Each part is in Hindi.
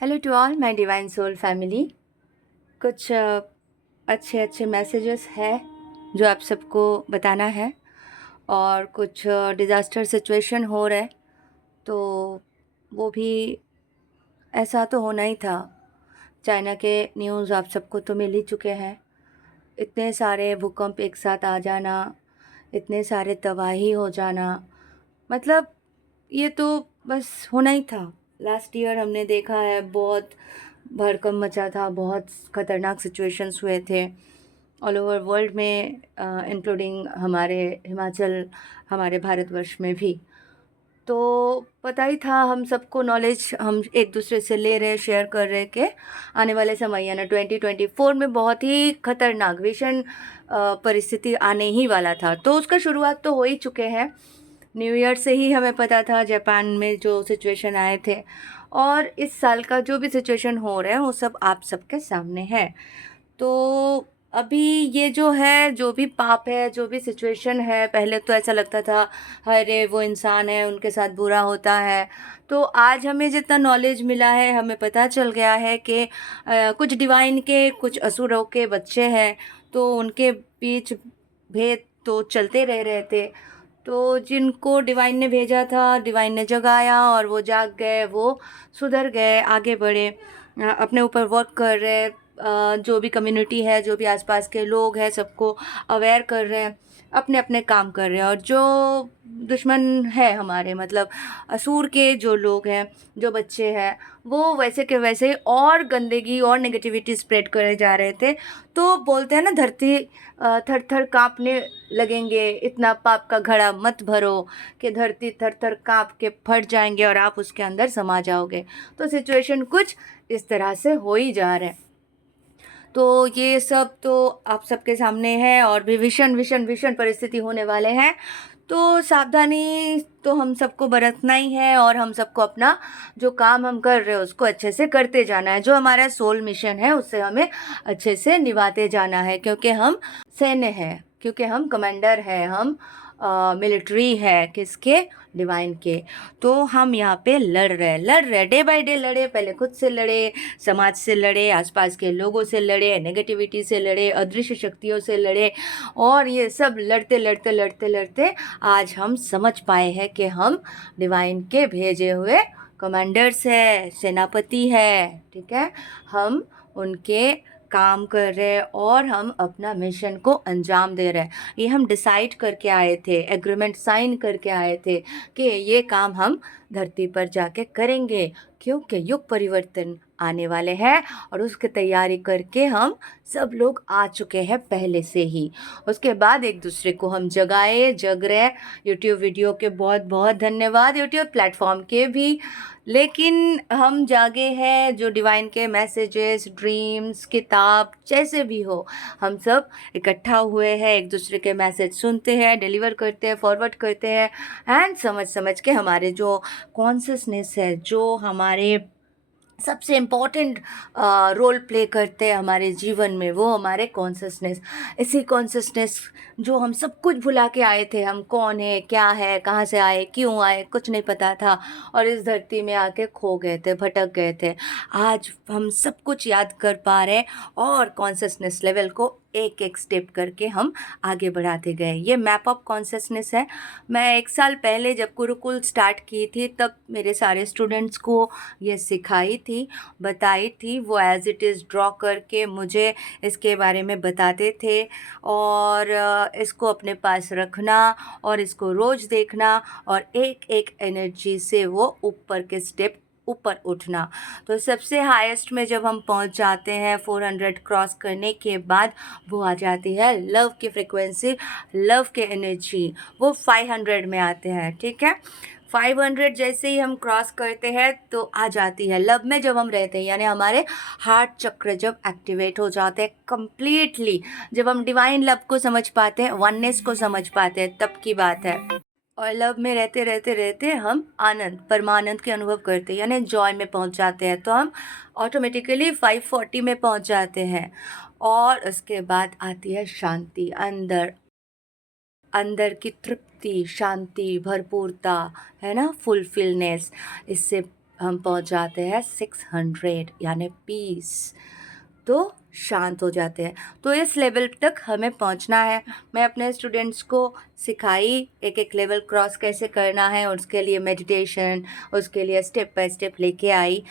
Hello to all my divine soul family. कुछ अच्छे अच्छे मैसेजेस है जो आप सबको बताना है। और कुछ डिज़ास्टर सिचुएशन हो रहा है, तो वो भी ऐसा तो होना ही था। चाइना के न्यूज़ आप सबको तो मिल ही चुके हैं। इतने सारे भूकंप एक साथ आ जाना, इतने सारे तबाही हो जाना, मतलब ये तो बस होना ही था। लास्ट ईयर हमने देखा है, बहुत भड़कम मचा था, बहुत ख़तरनाक सिचुएशंस हुए थे ऑल ओवर वर्ल्ड में, इंक्लूडिंग हमारे हिमाचल, हमारे भारतवर्ष में भी। तो पता ही था, हम सबको नॉलेज हम एक दूसरे से ले रहे, शेयर कर रहे कि आने वाले समय यानी 2024 में बहुत ही खतरनाक भीषण परिस्थिति आने ही वाला था। तो उसका शुरुआत तो हो ही चुके हैं। न्यू ईयर से ही हमें पता था जापान में जो सिचुएशन आए थे, और इस साल का जो भी सिचुएशन हो रहा है वो सब आप सबके सामने है। तो अभी ये जो है, जो भी पाप है, जो भी सिचुएशन है, पहले तो ऐसा लगता था अरे वो इंसान है, उनके साथ बुरा होता है। तो आज हमें जितना नॉलेज मिला है, हमें पता चल गया है कि कुछ डिवाइन के, कुछ असुरों के बच्चे हैं, तो उनके बीच भेद तो चलते रह रहे थे। तो जिनको डिवाइन ने भेजा था, डिवाइन ने जगाया और वो जाग गए, वो सुधर गए, आगे बढ़े, अपने ऊपर वर्क कर रहे हैं। जो भी कम्युनिटी है, जो भी आसपास के लोग हैं, सबको अवेयर कर रहे हैं, अपने अपने काम कर रहे हैं। और जो दुश्मन है हमारे, मतलब असुर के जो लोग हैं, जो बच्चे हैं, वो वैसे के वैसे और गंदगी और नेगेटिविटी स्प्रेड करे जा रहे थे। तो बोलते हैं ना, धरती थर थर काँपने लगेंगे, इतना पाप का घड़ा मत भरो कि धरती थर थर काँप के फट जाएंगे और आप उसके अंदर समा जाओगे। तो सिचुएशन कुछ इस तरह से हो ही जा रहा है। तो ये सब तो आप सबके सामने है, और भी भीषण भीषण भीषण परिस्थिति होने वाले हैं। तो सावधानी तो हम सबको बरतना ही है, और हम सबको अपना जो काम हम कर रहे हैं उसको अच्छे से करते जाना है। जो हमारा सोल मिशन है उससे हमें अच्छे से निभाते जाना है, क्योंकि हम सैन्य हैं, क्योंकि हम कमांडर हैं, हम मिलिट्री है किसके, डिवाइन के। तो हम यहाँ पे लड़ रहे डे बाय डे लड़े, पहले खुद से लड़े, समाज से लड़े, आसपास के लोगों से लड़े, नेगेटिविटी से लड़े, अदृश्य शक्तियों से लड़े। और ये सब लड़ते लड़ते लड़ते लड़ते आज हम समझ पाए हैं कि हम डिवाइन के भेजे हुए कमांडर्स है, सेनापति है, ठीक है। हम उनके काम कर रहे हैं और हम अपना मिशन को अंजाम दे रहे हैं। ये हम डिसाइड करके आए थे, एग्रीमेंट साइन करके आए थे कि ये काम हम धरती पर जाके करेंगे, क्योंकि युग परिवर्तन आने वाले हैं और उसकी तैयारी करके हम सब लोग आ चुके हैं पहले से ही। उसके बाद एक दूसरे को हम जग रहे। यूट्यूब वीडियो के बहुत बहुत धन्यवाद, यूट्यूब प्लेटफॉर्म के भी। लेकिन हम जागे हैं, जो डिवाइन के मैसेजेस, ड्रीम्स, किताब, जैसे भी हो, हम सब इकट्ठा हुए हैं, एक दूसरे के मैसेज सुनते हैं, डिलीवर करते हैं, फॉरवर्ड करते हैं, एंड समझ समझ के हमारे जो कॉन्शियसनेस है, जो हमारे सबसे इम्पॉर्टेंट रोल प्ले करते हैं हमारे जीवन में, वो हमारे कॉन्शियसनेस। इसी कॉन्शियसनेस जो हम सब कुछ भुला के आए थे, हम कौन है, क्या है, कहाँ से आए, क्यों आए, कुछ नहीं पता था, और इस धरती में आके खो गए थे, भटक गए थे। आज हम सब कुछ याद कर पा रहे हैं, और कॉन्शियसनेस लेवल को एक एक स्टेप करके हम आगे बढ़ाते गए। ये मैप ऑफ कॉन्शियसनेस है। मैं 1 साल पहले जब गुरुकुल स्टार्ट की थी, तब मेरे सारे स्टूडेंट्स को ये सिखाई थी, बताई थी। वो एज इट इज़ ड्रॉ करके मुझे इसके बारे में बताते थे, और इसको अपने पास रखना और इसको रोज़ देखना, और एक एक एनर्जी से वो ऊपर के स्टेप ऊपर उठना। तो सबसे हाईएस्ट में जब हम पहुंच जाते हैं, 400 क्रॉस करने के बाद, वो आ जाती है लव की फ्रिक्वेंसी, लव के एनर्जी, वो 500 में आते हैं, ठीक है। 500 जैसे ही हम क्रॉस करते हैं तो आ जाती है लव में। जब हम रहते हैं यानी हमारे हार्ट चक्र जब एक्टिवेट हो जाते हैं कंप्लीटली, जब हम डिवाइन लव को समझ पाते हैं, वननेस को समझ पाते हैं, तब की बात है। और लव में रहते रहते रहते हम आनंद, परमानंद के अनुभव करते हैं, यानी जॉय में पहुंच जाते हैं। तो हम ऑटोमेटिकली 540 में पहुंच जाते हैं। और उसके बाद आती है शांति, अंदर अंदर की तृप्ति, शांति, भरपूरता, है ना, फुलफिलनेस। इससे हम पहुंच जाते हैं 600 यानी पीस, तो शांत हो जाते हैं। तो इस लेवल तक हमें पहुंचना है। मैं अपने स्टूडेंट्स को सिखाई एक एक लेवल क्रॉस कैसे करना है, उसके लिए मेडिटेशन, उसके लिए स्टेप बाय स्टेप लेके आई।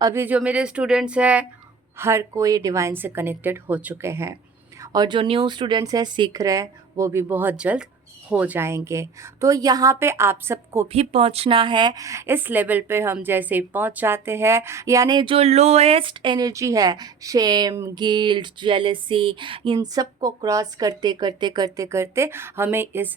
अभी जो मेरे स्टूडेंट्स हैं हर कोई डिवाइन से कनेक्टेड हो चुके हैं, और जो न्यू स्टूडेंट्स हैं सीख रहे हैं वो भी बहुत जल्द हो जाएंगे। तो यहाँ पे आप सबको भी पहुँचना है। इस लेवल पे हम जैसे ही पहुँच जाते हैं, यानी जो लोएस्ट एनर्जी है, शेम, गिल्ट, जेलसी, इन सब को क्रॉस करते करते करते करते हमें इस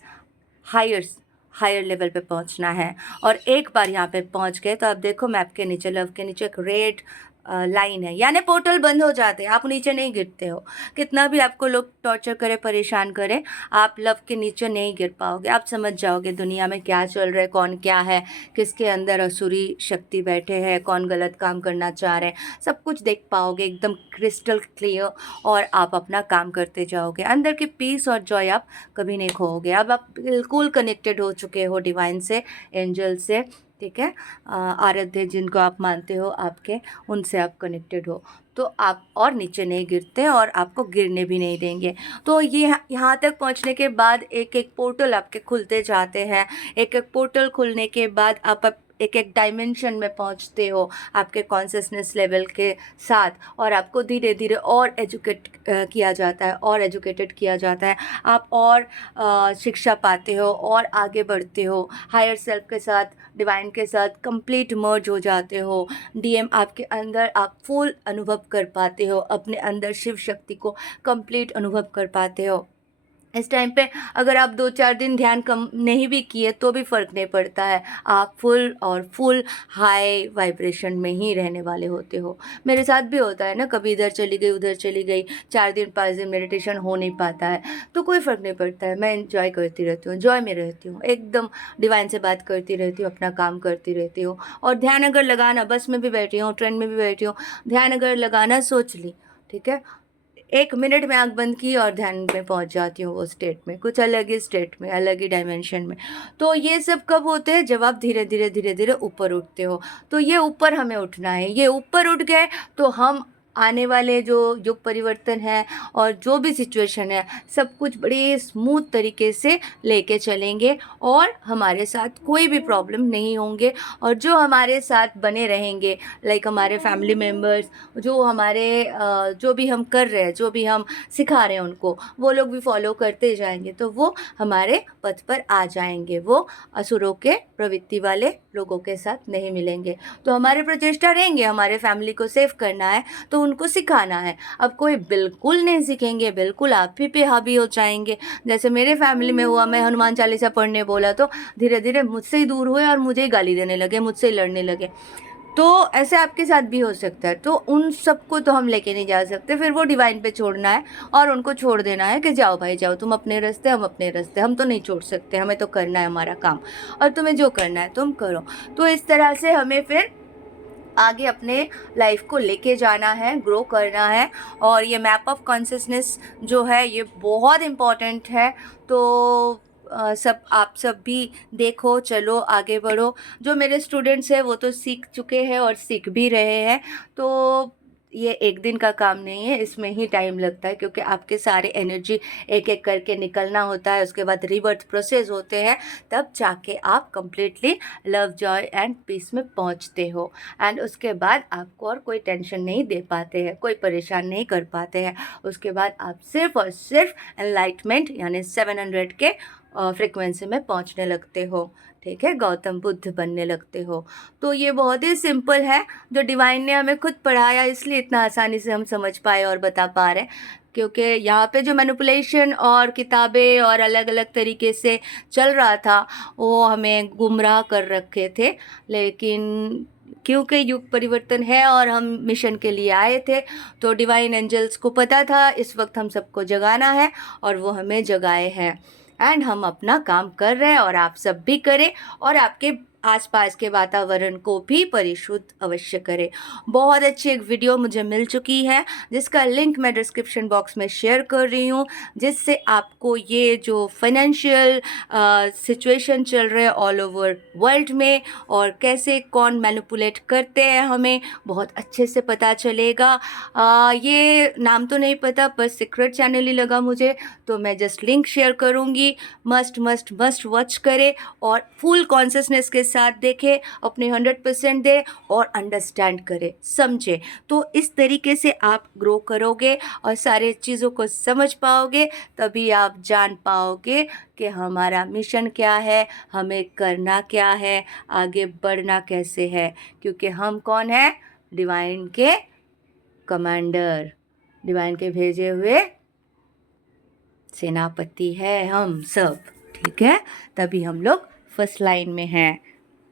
हायर हायर लेवल पे पहुंचना है। और एक बार यहाँ पे पहुंच गए तो आप देखो मैप के नीचे, लव के नीचे एक रेड लाइन है, यानी पोर्टल बंद हो जाते हैं, आप नीचे नहीं गिरते हो। कितना भी आपको लोग टॉर्चर करे, परेशान करें, आप लव के नीचे नहीं गिर पाओगे। आप समझ जाओगे दुनिया में क्या चल रहा है, कौन क्या है, किसके अंदर असुरी शक्ति बैठे हैं, कौन गलत काम करना चाह रहे हैं, सब कुछ देख पाओगे एकदम क्रिस्टल क्लियर, और आप अपना काम करते जाओगे। अंदर की पीस और जॉय आप कभी नहीं खोओगे। अब आप बिल्कुल कनेक्टेड हो चुके हो डिवाइन से, एंजल से, ठीक है। आराध्य जिनको आप मानते हो आपके, उनसे आप कनेक्टेड हो, तो आप और नीचे नहीं गिरते और आपको गिरने भी नहीं देंगे। तो ये यहाँ तक पहुँचने के बाद एक एक पोर्टल आपके खुलते जाते हैं। एक एक पोर्टल खुलने के बाद आप एक एक डायमेंशन में पहुंचते हो आपके कॉन्शियसनेस लेवल के साथ, और आपको धीरे धीरे और एजुकेट किया जाता है, और एजुकेटेड किया जाता है। आप और शिक्षा पाते हो और आगे बढ़ते हो हायर सेल्फ के साथ, डिवाइन के साथ कंप्लीट मर्ज हो जाते हो। डीएम आपके अंदर आप फुल अनुभव कर पाते हो, अपने अंदर शिव शक्ति को कंप्लीट अनुभव कर पाते हो। इस टाइम पे अगर आप 2-4 दिन ध्यान कम नहीं भी किए तो भी फ़र्क नहीं पड़ता है, आप फुल हाई वाइब्रेशन में ही रहने वाले होते हो। मेरे साथ भी होता है ना, कभी इधर चली गई, उधर चली गई, 4 दिन 5 दिन मेडिटेशन हो नहीं पाता है, तो कोई फ़र्क नहीं पड़ता है। मैं एंजॉय करती रहती हूँ, जॉय में रहती हूँ, एकदम डिवाइन से बात करती रहती हूँ, अपना काम करती रहती हूँ। और ध्यान अगर लगाना, बस में भी बैठी हूँ, ट्रेन में भी बैठी हूँ, ध्यान अगर लगाना सोच ली, ठीक है, 1 मिनट में आँख बंद की और ध्यान में पहुंच जाती हूँ, वो स्टेट में, कुछ अलग ही स्टेट में, अलग ही डायमेंशन में। तो ये सब कब होते हैं, जब आप धीरे धीरे धीरे धीरे ऊपर उठते हो। तो ये ऊपर हमें उठना है, ये ऊपर उठ गए तो हम आने वाले जो युग परिवर्तन है और जो भी सिचुएशन है, सब कुछ बड़े स्मूथ तरीके से लेके चलेंगे, और हमारे साथ कोई भी प्रॉब्लम नहीं होंगे। और जो हमारे साथ बने रहेंगे, लाइक हमारे फैमिली मेम्बर्स, जो हमारे जो भी हम कर रहे हैं, जो भी हम सिखा रहे हैं उनको, वो लोग भी फॉलो करते जाएंगे, तो वो हमारे पथ पर आ जाएंगे, वो असुरों के प्रवृत्ति वाले लोगों के साथ नहीं मिलेंगे। तो हमारे प्रचेष्टा रहेंगे, हमारे फैमिली को सेव करना है तो उनको सिखाना है। अब कोई बिल्कुल नहीं सीखेंगे, बिल्कुल आप ही पे हावी हो जाएंगे, जैसे मेरे फैमिली में हुआ। मैं हनुमान चालीसा पढ़ने बोला तो धीरे धीरे मुझसे ही दूर हुए और मुझे ही गाली देने लगे, मुझसे ही लड़ने लगे। तो ऐसे आपके साथ भी हो सकता है। तो उन सबको तो हम लेके नहीं जा सकते, फिर वो डिवाइन पे छोड़ना है और उनको छोड़ देना है कि जाओ भाई जाओ, तुम अपने रास्ते, हम अपने रास्ते, हम तो नहीं छोड़ सकते, हमें तो करना है हमारा काम, और तुम्हें जो करना है तुम करो। तो इस तरह से हमें फिर आगे अपने लाइफ को लेके जाना है, ग्रो करना है। और ये मैप ऑफ कॉन्शियसनेस जो है ये बहुत इम्पॉर्टेंट है। तो सब आप सब भी देखो, चलो आगे बढ़ो। जो मेरे स्टूडेंट्स हैं वो तो सीख चुके हैं और सीख भी रहे हैं। तो ये एक दिन का काम नहीं है, इसमें ही टाइम लगता है, क्योंकि आपके सारे एनर्जी एक एक करके निकलना होता है, उसके बाद रीबर्थ प्रोसेस होते हैं, तब जाके आप completely love, joy and peace में पहुंचते हो। एंड उसके बाद आपको और कोई टेंशन नहीं दे पाते हैं, कोई परेशान नहीं कर पाते हैं। उसके बाद आप सिर्फ और सिर्फ एनलाइटमेंट यानी 700 के फ्रिक्वेंसी में पहुंचने लगते हो, ठीक है, गौतम बुद्ध बनने लगते हो। तो ये बहुत ही सिंपल है, जो डिवाइन ने हमें खुद पढ़ाया, इसलिए इतना आसानी से हम समझ पाए और बता पा रहे हैं। क्योंकि यहाँ पे जो मैनिपुलेशन और किताबें और अलग अलग तरीके से चल रहा था, वो हमें गुमराह कर रखे थे। लेकिन क्योंकि युग परिवर्तन है और हम मिशन के लिए आए थे, तो डिवाइन एंजल्स को पता था इस वक्त हम सबको जगाना है, और वो हमें जगाए हैं। एंड हम अपना काम कर रहे हैं, और आप सब भी करें, और आपके आसपास के वातावरण को भी परिशुद्ध अवश्य करें। बहुत अच्छी एक वीडियो मुझे मिल चुकी है जिसका लिंक मैं डिस्क्रिप्शन बॉक्स में शेयर कर रही हूँ, जिससे आपको ये जो फाइनेंशियल सिचुएशन चल रहे हैं ऑल ओवर वर्ल्ड में और कैसे कौन मैनिपुलेट करते हैं हमें बहुत अच्छे से पता चलेगा। ये नाम तो नहीं पता पर सीक्रेट चैनल ही लगा मुझे, तो मैं जस्ट लिंक शेयर करूँगी। मस्ट मस्ट मस्ट वॉच करें और फुल कॉन्शियसनेस के साथ देखें, अपने 100% दें और अंडरस्टैंड करें, समझें। तो इस तरीके से आप ग्रो करोगे और सारे चीज़ों को समझ पाओगे, तभी आप जान पाओगे कि हमारा मिशन क्या है, हमें करना क्या है, आगे बढ़ना कैसे है। क्योंकि हम कौन है? डिवाइन के कमांडर, डिवाइन के भेजे हुए सेनापति है हम सब, ठीक है। तभी हम लोग फर्स्ट लाइन में हैं,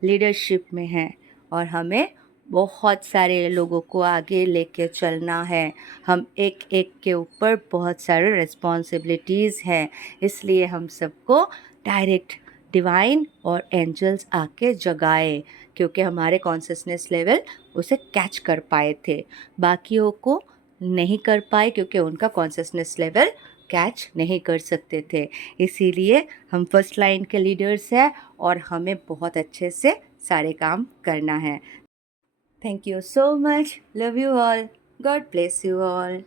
लीडरशिप में हैं और हमें बहुत सारे लोगों को आगे लेके चलना है। हम एक एक के ऊपर बहुत सारे रिस्पॉन्सिबिलिटीज़ हैं, इसलिए हम सबको डायरेक्ट डिवाइन और एंजल्स आके जगाए, क्योंकि हमारे कॉन्शियसनेस लेवल उसे कैच कर पाए थे। बाकियों को नहीं कर पाए क्योंकि उनका कॉन्शियसनेस लेवल कैच नहीं कर सकते थे। इसीलिए हम फर्स्ट लाइन के लीडर्स हैं और हमें बहुत अच्छे से सारे काम करना है। Thank you so much, love you all, God bless you all.